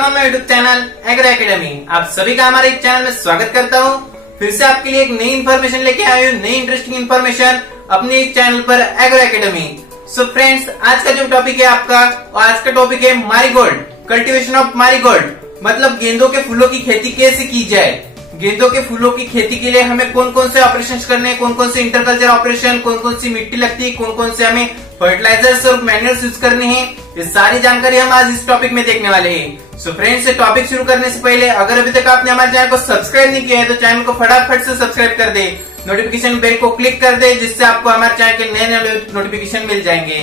Welcome on my YouTube channel agro academy. आप सभी का हमारे चैनल में स्वागत करता हूँ। फिर से आपके लिए एक नई इन्फॉर्मेशन लेके आई हूँ, नई इंटरेस्टिंग इन्फॉर्मेशन अपने इस चैनल पर एग्रो एकेडमी। सो फ्रेंड्स, आज का जो टॉपिक है आपका, आज का टॉपिक है मैरीगोल्ड, कल्टीवेशन ऑफ मैरीगोल्ड। मतलब गेंदों के फूलों की खेती कैसे की जाए। गेंदों के फूलों की खेती के लिए हमें कौन कौन से ऑपरेशन करने हैं, कौन कौन से इंटरकल्चर ऑपरेशन, कौन कौन सी मिट्टी लगती है, कौन कौन से हमें फर्टिलाइजर्स और मैन्यूर्स यूज करने हैं, ये सारी जानकारी हम आज इस टॉपिक में देखने वाले हैं। सो फ्रेंड्स, ये टॉपिक शुरू करने से पहले अगर अभी तक आपने हमारे चैनल को सब्सक्राइब नहीं किया है तो चैनल को फटाफट से सब्सक्राइब कर दे, नोटिफिकेशन बेल को क्लिक कर दे, जिससे आपको हमारे चैनल के नए नए नोटिफिकेशन मिल जाएंगे।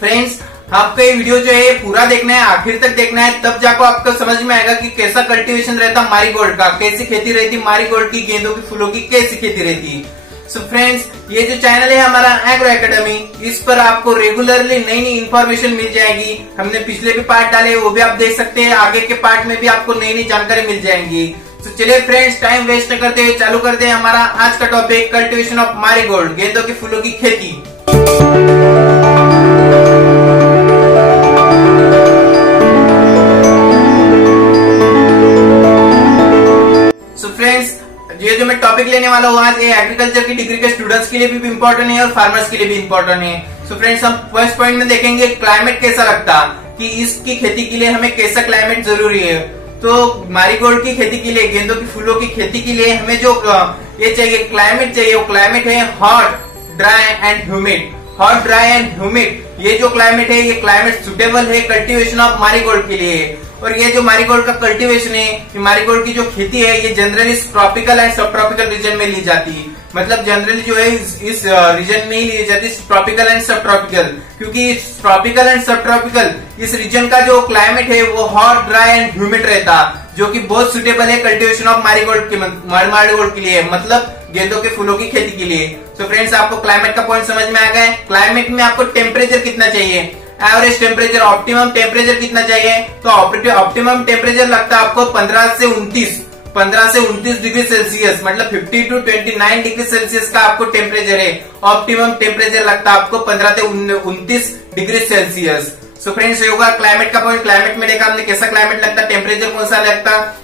फ्रेंड्स, आपको ये वीडियो जो है पूरा देखना है, आखिर तक देखना है, तब जाकर आपको समझ में आएगा कि कैसा कल्टीवेशन रहता मैरीगोल्ड का, कैसी खेती रहती मैरीगोल्ड की, गेंदों के फूलों की कैसी खेती रहती। सो फ्रेंड्स, ये जो चैनल है हमारा एग्रो एकेडमी, इस पर आपको रेगुलरली नई नई इन्फॉर्मेशन मिल जाएगी। हमने पिछले भी पार्ट डाले, वो भी आप देख सकते हैं। आगे के पार्ट में भी आपको नई नई जानकारी मिल जाएंगी। तो चलिए फ्रेंड्स, टाइम वेस्ट न करते हुए चालू करते हैं हमारा आज का टॉपिक, कल्टीवेशन ऑफ मैरीगोल्ड, गेंदों के फूलों की खेती। ये जो मैं टॉपिक लेने वाला हूँ आज, ये एग्रीकल्चर की डिग्री के स्टूडेंट्स के लिए भी इम्पोर्टेंट है और फार्मर्स के लिए भी इम्पोर्टेंट है। सो फ्रेंड्स, हम फर्स्ट पॉइंट में देखेंगे क्लाइमेट कैसा लगता, कि इसकी खेती के लिए हमें कैसा क्लाइमेट जरूरी है। तो मैरीगोल्ड की खेती के लिए, गेंदों की फूलों की खेती के लिए हमें जो ये चाहिए, क्लाइमेट चाहिए, वो क्लाइमेट है hot, dry and humid. Hot, dry and humid, ये जो क्लाइमेट है, ये क्लाइमेट सुटेबल है कल्टीवेशन ऑफ मैरीगोल्ड के लिए। और ये जो मैरीगोल्ड का कल्टीवेशन है, ये मैरीगोल्ड की जो खेती है, ये जनरली ट्रॉपिकल एंड सब ट्रॉपिकल रीजन में ली जाती है। मतलब जनरली जो है इस रीजन में ही ली जाती है, ट्रॉपिकल एंड सब ट्रॉपिकल, क्योंकि ट्रॉपिकल एंड सब ट्रॉपिकल इस रीजन का जो क्लाइमेट है वो हॉट, ड्राई एंड ह्यूमिड रहता, जो कि बहुत सुटेबल है कल्टीवेशन ऑफ मैरीगोल्ड के लिए, मतलब गेंदों के फूलों की खेती के लिए। सो फ्रेंड्स, आपको क्लाइमेट का पॉइंट समझ में आ गया है। क्लाइमेट में आपको टेम्परेचर कितना चाहिए, एवरेज टेम्परेचर, ऑप्टिमम टेम्परेचर कितना चाहिए। तो ऑप्टिमम टेम्परेचर लगता है आपको 15 से 29 डिग्री सेल्सियस, मतलब 50 to 29 डिग्री सेल्सियस का आपको टेम्परेचर है। ऑप्टिमम टेम्परेचर लगता है आपको 15 से 29 डिग्री सेल्सियस। सो फ्रेंड्स, ये होगा क्लाइमेट का पॉइंट। क्लाइमेट में देखा हमने कैसा क्लाइमेट लगता, टेम्परेचर कौन सा लगता।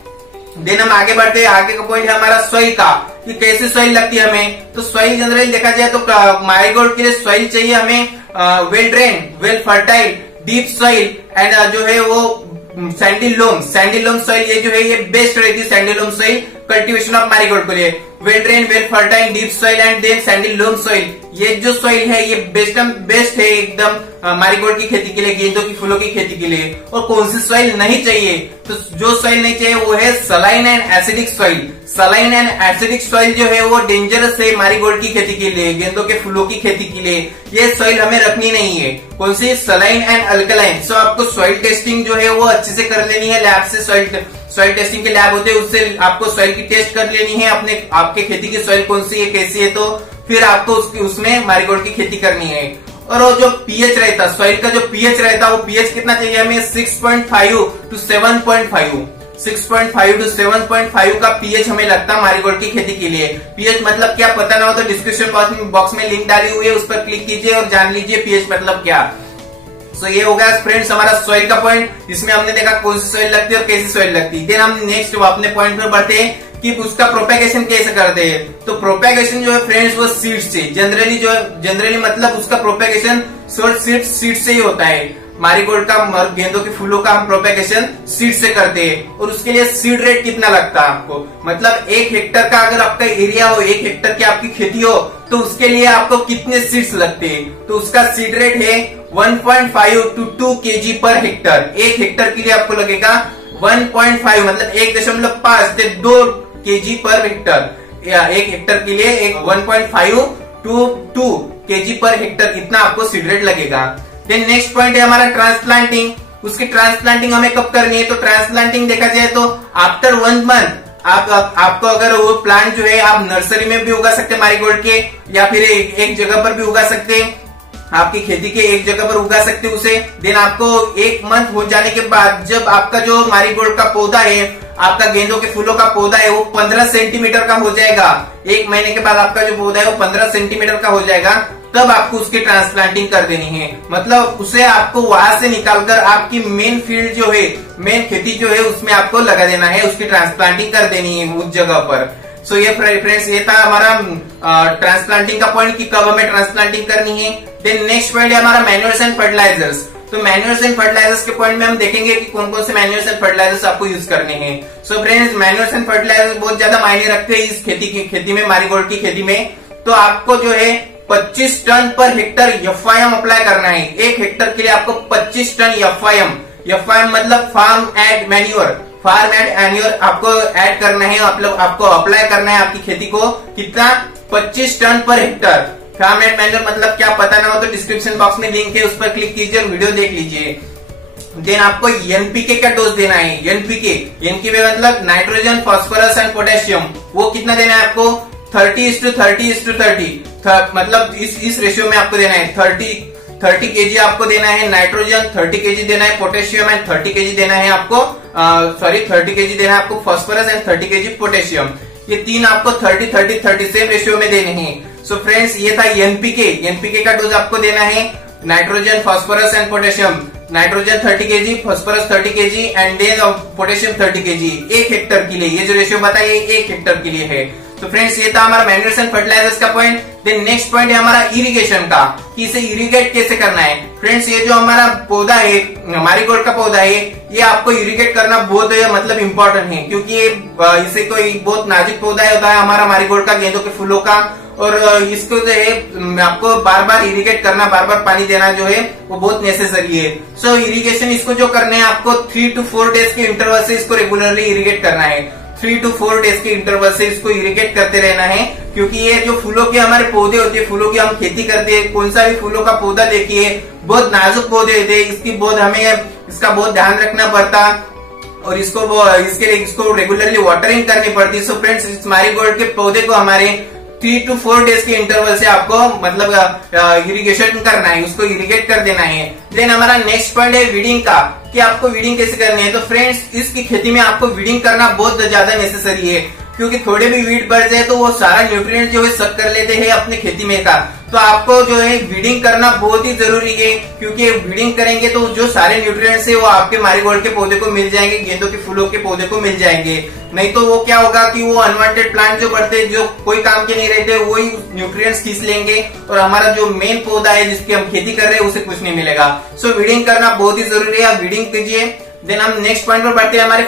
देन हम आगे बढ़ते हैं, आगे का पॉइंट है हमारा सॉइल का, कि कैसे सॉइल लगती है हमें। तो सॉइल जनरली देखा जाए तो मैरीगोल्ड के लिए सॉइल चाहिए हमें well drain, well fertile, deep soil and जो है वो सैंडी लोम सॉइल, ये जो है ये बेस्ट रहती है sandy loam soil cultivation of marigold के लिए। Well drain, well fertile, deep soil and then sandy loam soil, ये जो सॉइल है ये बेस्ट है एकदम मैरीगोल्ड की खेती के लिए, गेंदों की फूलों की खेती के लिए। और कौन सी सॉइल नहीं चाहिए, तो जो सॉइल नहीं चाहिए वो है saline and acidic soil. Saline and acidic soil जो है वो डेंजरस है मैरीगोल्ड की खेती के लिए, गेंदों के फूलों की खेती के लिए। ये सॉइल हमें रखनी नहीं है। कौन सी, सलाइन एंड अल्कलाइन। सो आपको सॉइल टेस्टिंग जो है वो अच्छे से कर लेनी है, लैब से सॉइल टेस्टिंग के लैब होते हैं, उससे आपको सॉइल की टेस्ट कर लेनी है, आपके खेती की सॉइल कौन सी है, कैसी है, तो फिर आपको उसमें मैरीगोल्ड की खेती करनी है। और वो जो पीएच रहता, सॉइल का जो पीएच रहता, वो पीएच कितना चाहिए हमें, 6.5 to 7.5। 6.5 to 7.5 का पीएच हमें लगता है मैरीगोल्ड की खेती के लिए। पीएच मतलब क्या पता ना हो तो डिस्क्रिप्शन बॉक्स में लिंक डाली हुई है, उस पर क्लिक कीजिए और जान लीजिए पीएच मतलब क्या। सो ये हो गया फ्रेंड्स हमारा सॉइल का पॉइंट। इसमें हमने देखा कौन सी सॉइल लगती है और कैसी सॉइल लगती है। देन हम नेक्स्ट अपने पॉइंट में बढ़ते हैं कि उसका प्रोपेगेशन कैसे करते हैं। तो प्रोपेगेशन जो है फ्रेंड्स वो सीड से, जनरली मतलब उसका प्रोपेगेशन सीड से ही होता है। मैरीगोल्ड का, गेंदों के फूलों का हम प्रोपेगेशन सीड से करते हैं। और उसके लिए सीड रेट कितना लगता है आपको, मतलब 1 हेक्टर का अगर आपका एरिया हो, 1 हेक्टर की आपकी खेती हो, तो उसके लिए आपको कितने सीड्स लगते हैं। तो उसका सीड रेट है 1.5 to 2 kg per hectare. 1 hectare के लिए आपको लगेगा 1.5, मतलब 1.5 से 2 kg पर हेक्टर। 1 हेक्टर के लिए 1.5 to 2 kg पर हेक्टर, इतना आपको सीड रेट लगेगा। देन नेक्स्ट पॉइंट है हमारा ट्रांसप्लांटिंग। उसकी ट्रांसप्लांटिंग हमें कब करनी है, तो ट्रांसप्लांटिंग देखा जाए तो आफ्टर 1 मंथ आपको अगर वो प्लांट जो है आप नर्सरी में भी उगा सकते हैं मैरीगोल्ड के, या फिर एक जगह पर भी उगा सकते हैं, आपकी खेती के एक जगह पर उगा सकते हैं उसे। देन आपको 1 मंथ हो जाने के बाद जब आपका जो मैरीगोल्ड का पौधा है, आपका गेंदों के फूलों का पौधा है, वो 15 सेंटीमीटर का हो जाएगा। 1 महीने के बाद आपका जो पौधा है वो 15 सेंटीमीटर का हो जाएगा। तब आपको उसकी ट्रांसप्लांटिंग कर देनी है। मतलब उसे आपको वहां से निकालकर आपकी मेन फील्ड जो है, मेन खेती जो है उसमें आपको लगा देना है, उसकी ट्रांसप्लांटिंग कर देनी है उस जगह पर। सो ये फ्रेंड्स ये था हमारा ट्रांसप्लांटिंग का पॉइंट कि कब हमें ट्रांसप्लांटिंग करनी है। देन नेक्स्ट पॉइंट है हमारा मैन्योर्स एंड फर्टिलाइजर्स। तो मैन्योर्स एंड फर्टिलाइजर्स के पॉइंट में हम देखेंगे कि कौन कौन से मैन्योर्स एंड फर्टिलाइजर्स आपको यूज करने हैं। So friends manures and fertilizers बहुत ज्यादा मायने रखते हैं इस खेती में, मैरीगोल्ड की खेती में। तो आपको जो है 25 ton per Hector FIM apply करना है। 1 हेक्टर के लिए आपको 25 टन एफआईएम मतलब फार्म एड मैन्योर आपको ऐड करना है, आपको अप्लाई करना है आपकी खेती को। कितना? 25 ton per Hector. Farm add manure मतलब क्या पता ना हो तो डिस्क्रिप्शन बॉक्स में लिंक है, उस पर क्लिक कीजिए और वीडियो देख लीजिए। देन आपको एनपीके का डोज देना है। एनपीके मतलब नाइट्रोजन, फास्फोरस एंड पोटेशियम। वो कितना देना है आपको? 30:30:30। मतलब इस रेशियो में आपको देना है। 30 केजी आपको देना है नाइट्रोजन, 30 केजी देना है पोटेशियम एंड 30 केजी देना है आपको 30 केजी देना है आपको फास्फोरस एंड 30 केजी पोटेशियम। ये तीन आपको 30-30-30 सेम रेशियो में देने हैं। सो फ्रेंड्स ये था एनपीके का डोज आपको देना है। Nitrogen, phosphorus and potassium. Nitrogen 30 kg, phosphorus 30 kg and then potassium 30 kg 1 hectare के लिए। ये जो रेशियो बताया 1 हेक्टर के लिए है। तो फ्रेंड्स ये था हमारा मैन्योर्स एंड फर्टिलाइजर्स का पॉइंट। देन नेक्स्ट पॉइंट है हमारा इरिगेशन का, कि इसे इरिगेट कैसे करना है। फ्रेंड्स ये जो हमारा पौधा है, मैरीगोल्ड का पौधा है, ये आपको इरिगेट करना बहुत मतलब इम्पोर्टेंट है, क्योंकि इसे कोई बहुत नाजुक पौधा होता है हमारा मैरीगोल्ड का, गेंदों के फूलों का। और इसको जो है आपको बार बार इरिगेट करना, बार बार पानी देना जो है वो बहुत नेसेसरी है। सो इरिगेशन इसको जो करना है आपको 3 to 4 डेज के इंटरवल से इसको रेगुलरली इरिगेट करना है। 3 to 4 डेज के इंटरवल से इसको इरिगेट करते रहना है, क्योंकि ये जो फूलों के हमारे पौधे होते हैं, फूलों की हम खेती करते हैं, कौन सा भी फूलों का पौधा देखिए बहुत नाजुक पौधे होते हैं, इसका बहुत ध्यान रखना पड़ता और इसको रेगुलरली वाटरिंग करनी पड़ती है। सो फ्रेंड्स इस मैरीगोल्ड के पौधे को हमारे 3 to 4 डेज के इंटरवल से आपको मतलब इरिगेशन करना है, उसको इरिगेट कर देना है। देन हमारा नेक्स्ट पॉइंट है वीडिंग का, कि आपको वीडिंग कैसे करनी है। तो फ्रेंड्स इसकी खेती में आपको वीडिंग करना बहुत ज्यादा नेसेसरी है, क्योंकि थोड़े भी वीड बढ़ जाए तो वो सारा न्यूट्रिएंट जो है सक कर लेते हैं अपने खेती में का। तो आपको जो है वीडिंग करना बहुत ही जरूरी है, क्योंकि वीडिंग करेंगे तो जो सारे न्यूट्रिएंट्स है वो आपके मैरीगोल्ड के पौधे को मिल जाएंगे, गेंदों के फूलों के पौधे को मिल जाएंगे। नहीं तो वो क्या होगा कि वो अनवांटेड प्लांट जो बढ़ते जो कोई काम के नहीं रहते वही न्यूट्रिएंट्स खींच लेंगे और हमारा जो मेन पौधा है जिसकी हम खेती कर रहे हैं उसे कुछ नहीं मिलेगा। सो वीडिंग करना बहुत ही जरूरी है, आप वीडिंग कीजिए। देन हम नेक्स्ट पॉइंट पर बढ़ते हैं हमारे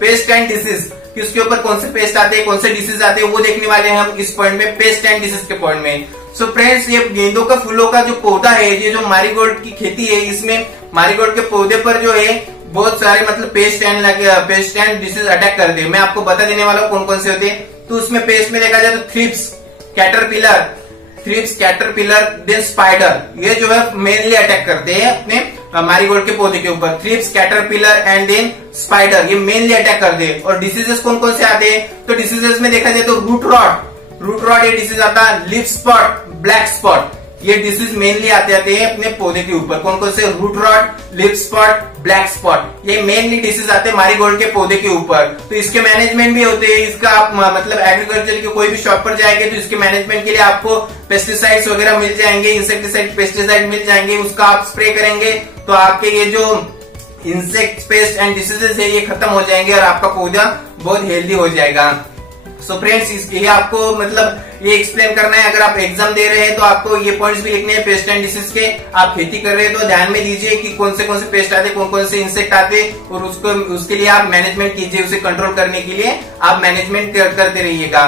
पेस्ट एंड डिसीज, कि उसके ऊपर कौन से पेस्ट आते हैं, कौन से डिसीज आते हैं, वो देखने वाले हैं हम इस पॉइंट में, पेस्ट एंड डिसीज के पॉइंट में। सो फ्रेंड्स ये गेंदों का फूलों का जो पौधा है, ये जो मैरीगोल्ड की खेती है, इसमें मैरीगोल्ड के पौधे पर जो है बहुत सारे मतलब पेस्ट एंड डिसीज अटैक करते हैं। मैं आपको बता देने वाला हूँ कौन कौन से होते हैं। तो उसमें पेस्ट में देखा जाए तो थ्रिप्स, कैटरपिलर, देन स्पाइडर, ये जो है मेनली अटैक करते हैं अपने मैरीगोल्ड के पौधे के ऊपर। Thrips, caterpillar and then spider, ये मेनली अटैक करते हैं। और डिसीजेस कौन कौन से आते हैं? तो डिसीजेस में देखा जाए तो रूट रॉट ये डिसीज आता है। लीफ स्पॉट, ब्लैक स्पॉट, ये डिसीज मेनली आते हैं अपने पौधे के ऊपर। कौन कौन से? Root rot, leaf spot, black spot, ये मेनली डिसीज आते हैं मैरीगोल्ड के पौधे के ऊपर। तो इसके मैनेजमेंट भी होते हैं। इसका आप मतलब एग्रीकल्चर के कोई भी शॉप पर जाएंगे तो इसके मैनेजमेंट के लिए आपको पेस्टिसाइड्स वगैरह मिल जाएंगे, इंसेक्टिसाइड, पेस्टिसाइड मिल जाएंगे। उसका आप स्प्रे करेंगे तो आपके ये जो इंसेक्ट, पेस्ट एंड डिसीजेस है ये खत्म हो जाएंगे और आपका पौधा बहुत हेल्दी हो जाएगा। सो फ्रेंड्स ये आपको मतलब ये एक्सप्लेन करना है। अगर आप एग्जाम दे रहे हैं तो आपको ये पॉइंट्स भी लिखने हैं पेस्ट एंड डिसीज के। आप खेती कर रहे हैं तो ध्यान में दीजिए कि कौन से पेस्ट आते, कौन कौन से इंसेक्ट आते, और उसके लिए आप मैनेजमेंट कीजिए। उसे कंट्रोल करने के लिए आप मैनेजमेंट करते रहिएगा।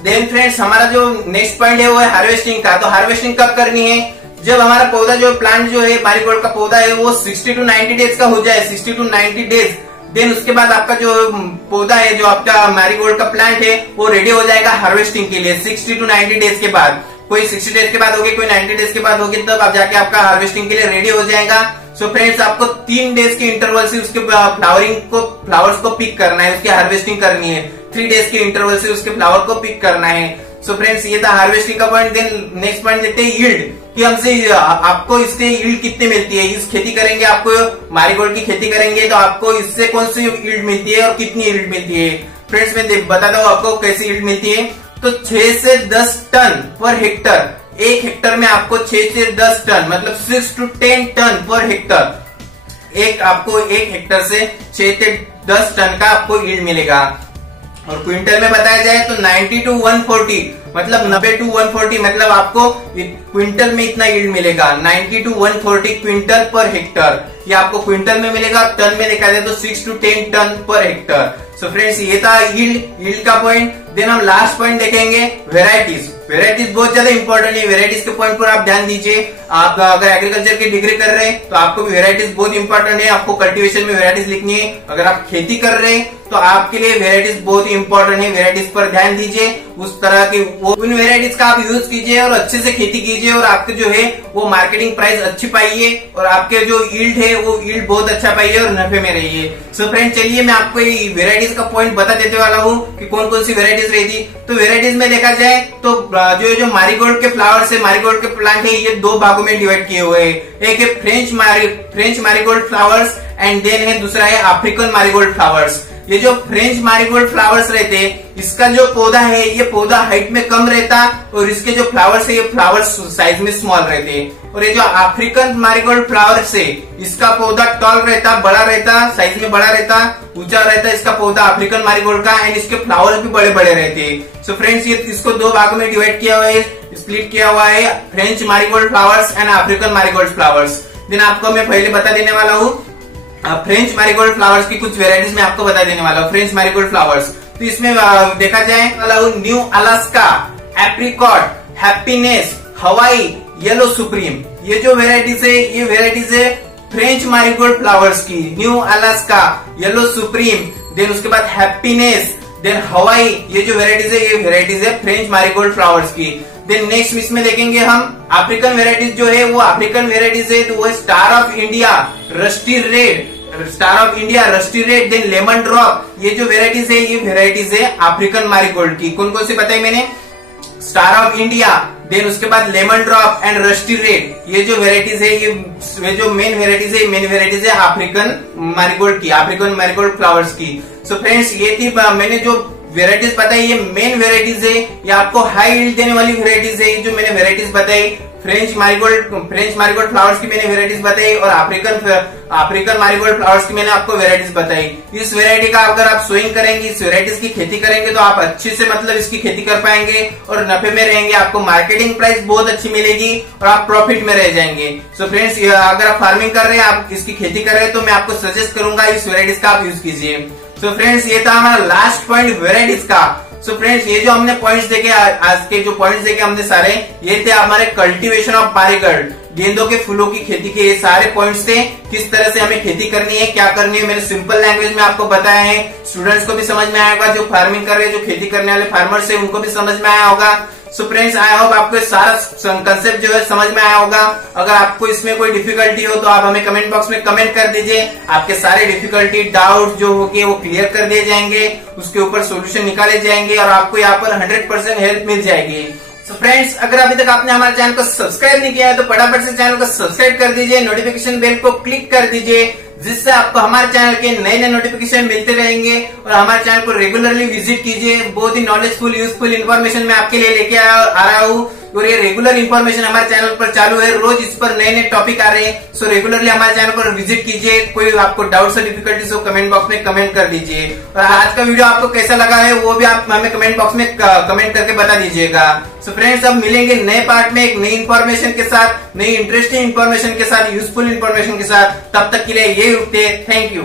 देन फ्रेंड्स हमारा जो नेक्स्ट पॉइंट है वो है हार्वेस्टिंग का। तो हार्वेस्टिंग कब करनी है? जब हमारा पौधा जो प्लांट जो है मैरीगोल्ड का पौधा है वो 60 to 90 डेज का हो जाए, 60 to 90 डेज। देन उसके बाद आपका जो पौधा है, जो आपका मैरीगोल्ड का प्लांट है वो रेडी हो जाएगा हार्वेस्टिंग के लिए 60 to 90 डेज के बाद। कोई 60 डेज के बाद होगी, कोई 90 डेज के बाद होगी, तब आप जाके आपका हार्वेस्टिंग के लिए रेडी हो जाएगा। सो फ्रेंड्स आपको 3 डेज के इंटरवल से उसके फ्लावर्स को पिक करना है, उसकी हार्वेस्टिंग करनी है। 3 डेज के इंटरवल से उसके फ्लावर को पिक करना है। सो फ्रेंड्स ये था हार्वेस्टिंग का पॉइंट। देन नेक्स्ट पॉइंट देखते हैं यील्ड, कि हमसे आपको इससे यील्ड कितनी मिलती है। इस खेती करेंगे, आपको मैरीगोल्ड की खेती करेंगे तो आपको इससे कौन सी यील्ड मिलती है और कितनी यील्ड मिलती है। फ्रेंड्स मैं बताता हूँ आपको कैसी यील्ड मिलती है। तो 6 से 10 टन पर हेक्टर एक हेक्टर में आपको 6 से 10 टन मतलब 6 to 10 टन पर हेक्टर आपको एक हेक्टर से 6 से 10 टन का आपको यील्ड मिलेगा। और क्विंटल में बताया जाए तो 90 to 140 मतलब 90 to 140 मतलब आपको क्विंटल में इतना यील्ड मिलेगा। 90 to 140 क्विंटल पर हेक्टर, ये आपको क्विंटल में मिलेगा। टन में देखा जाए तो 6 to 10 ton per hectare. So friends ये था यील्ड का पॉइंट। देन हम लास्ट पॉइंट देखेंगे वेराइटीज। वेराइटीज बहुत ज्यादा इंपॉर्टेंट है, वेराइटीज के पॉइंट पर आप ध्यान दीजिए। आप अगर एग्रीकल्चर की डिग्री कर रहे हैं तो आपको भी वेराइटीज बहुत इंपॉर्टेंट है, आपको कल्टीवेशन में वेराइटीज लिखनी है। अगर आप खेती कर रहे हैं तो आपके लिए वेराइटीज बहुत इंपॉर्टेंट है, वेराइटीज पर ध्यान दीजिए। उस तरह की उन वेराइटीज का आप यूज कीजिए और अच्छे से खेती कीजिए और आपके जो है वो मार्केटिंग प्राइस अच्छी पाइए और आपके जो यील्ड है वो यील्ड बहुत अच्छा पाइए और नफे में रहिए। सो फ्रेंड चलिए मैं आपको वेराइटीज का पॉइंट बता देने वाला हूँ कि कौन कौन सी वेराइटीज रहती। तो वेराइटीज में देखा जाए तो जो मारीगोल्ड के फ्लावर्स है, मारीगोल्ड के प्लांट है, ये दो भागों में डिवाइड किए हुए हैं। एक है French marigold flowers and then है दूसरा है अफ्रीकन मारीगोल्ड फ्लावर्स। ये जो फ्रेंच मारीगोल्ड फ्लावर्स रहते हैं इसका जो पौधा है ये पौधा हाइट में कम रहता और इसके जो फ्लावर्स है ये फ्लावर्स साइज में स्मॉल रहते हैं। और ये जो अफ्रीकन मारीगोल्ड फ्लावर्स है इसका पौधा टॉल रहता, बड़ा रहता, साइज में बड़ा रहता, ऊंचा रहता इसका पौधा अफ्रीकन मारीगोल्ड का एंड इसके फ्लावर्स भी बड़े बड़े रहते हैं। सो फ्रेंड्स ये इसको दो भागों में डिवाइड किया हुआ है, स्प्लिट किया हुआ है, French marigold flowers and African marigold flowers. Then आपको मैं पहले बता देने वाला हूँ फ्रेंच मैरीगोल्ड फ्लावर्स की कुछ वेराइटीज में आपको बता देने वाला हूँ। फ्रेंच मैरीगोल्ड फ्लावर्स तो इसमें देखा जाए वाला हूँ new Alaska, apricot, happiness, Hawaii, yellow supreme. ये जो वेराइटीज है ये वेराइटीज है फ्रेंच मैरीगोल्ड फ्लावर्स की। New Alaska, yellow supreme, then उसके बाद हैप्पीनेस, देन हवाई, ये जो वेराइटीज है ये वेराइटीज है फ्रेंच मैरीगोल्ड फ्लावर्स की। देन नेक्स्ट इसमें देखेंगे हम अफ्रीकन वेराइटीज जो है वो अफ्रीकन वेराइटीज है तो वो star of India, rusty red, star of India, rusty red, then lemon drop. ये जो वेराइटीज है ये वेराइटीज है अफ्रीकन मैरीगोल्ड की। कौन कौन सी बताई मैंने? स्टार ऑफ इंडिया, देन उसके बाद lemon drop and rusty red. ये जो वेराइटीज है ये जो मेन वेराइटीज है अफ्रीकन मैरीगोल्ड की, अफ्रीकन मैरीगोल्ड फ्लावर्स की। सो फ्रेंड्स ये थी मैंने जो वेराइटीज बताई ये मेन वेराइटीज है, ये आपको हाई यील्ड देने वाली वेराइटीज है। जो मैंने वेराइटीज बताई फ्रेंच मैरीगोल्ड फ्लावर्स की मैंने वेराइटीज बताई और अफ्रीकन मैरीगोल्ड फ्लावर्स की मैंने आपको वेराइटीज बताई। इस वेराइटी का अगर आप सोइंग करेंगे, इस वेराइटीज की खेती करेंगे तो आप अच्छे से मतलब इसकी खेती कर पाएंगे और नफे में रहेंगे, आपको मार्केटिंग प्राइस बहुत अच्छी मिलेगी और आप प्रॉफिट में रह जाएंगे। सो फ्रेंड्स अगर आप फार्मिंग कर रहे हैं, आप इसकी खेती कर रहे हैं तो मैं आपको सजेस्ट करूंगा इस वेराइटीज का आप यूज कीजिए। सो फ्रेंड्स ये था हमारा लास्ट पॉइंट वेराइटीज का। सो फ्रेंड्स ये जो हमने पॉइंट्स देखे आज के जो पॉइंट्स देखे हमने सारे ये थे हमारे कल्टीवेशन ऑफ मैरीगोल्ड, गेंदों के फूलों की खेती के। ये सारे पॉइंट्स थे किस तरह से हमें खेती करनी है, क्या करनी है, मैंने सिंपल लैंग्वेज में आपको बताया है। स्टूडेंट्स को भी समझ में आया होगा, जो फार्मिंग कर रहे हैं, जो खेती करने वाले फार्मर्स है उनको भी समझ में आया होगा। सो फ्रेंड्स आई होप आपको सारा कंसेप्ट जो है समझ में आया होगा। अगर आपको इसमें कोई डिफिकल्टी हो तो आप हमें कमेंट बॉक्स में कमेंट कर दीजिए, आपके सारे डिफिकल्टी डाउट जो होंगे वो क्लियर कर दिए जाएंगे, उसके ऊपर सोल्यूशन निकाले जाएंगे और आपको यहाँ पर 100% हेल्प मिल जाएगी। सो फ्रेंड्स अगर अभी तक आपने हमारे चैनल को सब्सक्राइब नहीं किया है तो फटाफट से चैनल को सब्सक्राइब कर दीजिए, नोटिफिकेशन बेल को क्लिक कर दीजिए जिससे आपको हमारे चैनल के नए नए नोटिफिकेशन मिलते रहेंगे। और हमारे चैनल को रेगुलरली विजिट कीजिए, बहुत ही नॉलेजफुल यूजफुल इन्फॉर्मेशन मैं आपके लिए लेके आ रहा हूँ और ये रेगुलर इन्फॉर्मेशन हमारे चैनल पर चालू है, रोज इस पर नए नए टॉपिक आ रहे हैं। सो रेगुलरली हमारे चैनल पर विजिट कीजिए, कोई आपको डाउट्स और डिफिकल्टीज हो कमेंट बॉक्स में कमेंट कर दीजिए। और आज का वीडियो आपको कैसा लगा है वो भी आप हमें कमेंट बॉक्स में कमेंट करके बता दीजिएगा। सो फ्रेंड्स अब मिलेंगे नए पार्ट में एक नई इन्फॉर्मेशन के साथ, नई इंटरेस्टिंग इन्फॉर्मेशन के साथ, यूजफुल इन्फॉर्मेशन के साथ। तब तक के लिए यही रुकते हैं। Thank you.